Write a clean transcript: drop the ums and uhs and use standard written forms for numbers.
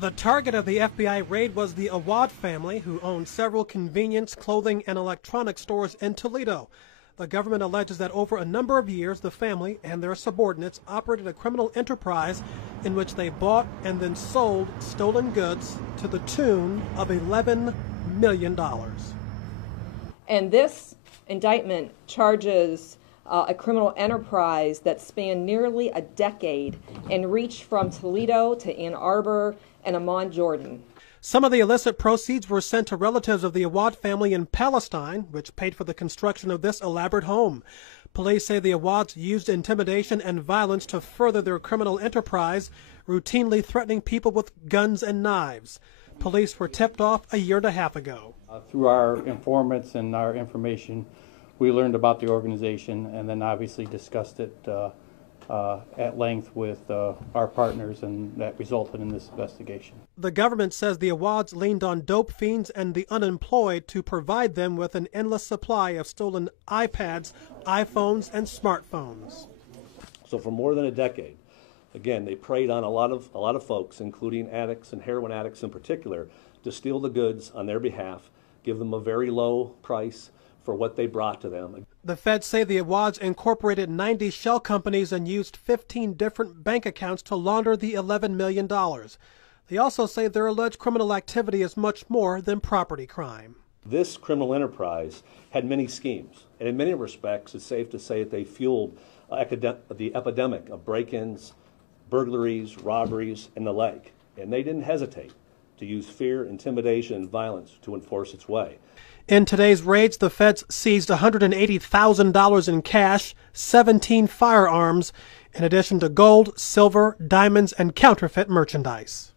The target of the FBI raid was the Awad family, who owned several convenience, clothing, and electronics stores in Toledo. The government alleges that over a number of years, the family and their subordinates operated a criminal enterprise in which they bought and then sold stolen goods to the tune of $11 million. And this indictment charges a criminal enterprise that spanned nearly a decade and reached from Toledo to Ann Arbor and Amman, Jordan. Some of the illicit proceeds were sent to relatives of the Awad family in Palestine, which paid for the construction of this elaborate home. Police say the Awads used intimidation and violence to further their criminal enterprise, routinely threatening people with guns and knives. Police were tipped off a year and a half ago. Through our informants and our information, we learned about the organization and then obviously discussed it at length with our partners, and that resulted in this investigation. The government says the Awads leaned on dope fiends and the unemployed to provide them with an endless supply of stolen iPads, iPhones, and smartphones. So for more than a decade, again, they preyed on a lot of folks, including addicts and heroin addicts in particular, to steal the goods on their behalf, give them a very low price for what they brought to them. The feds say the Awads incorporated 90 shell companies and used 15 different bank accounts to launder the $11 million. They also say their alleged criminal activity is much more than property crime. This criminal enterprise had many schemes, and in many respects, it's safe to say that they fueled the epidemic of break-ins, burglaries, robberies, and the like. And they didn't hesitate to use fear, intimidation, and violence to enforce its way. In today's raids, the feds seized $180,000 in cash, 17 firearms, in addition to gold, silver, diamonds, and counterfeit merchandise.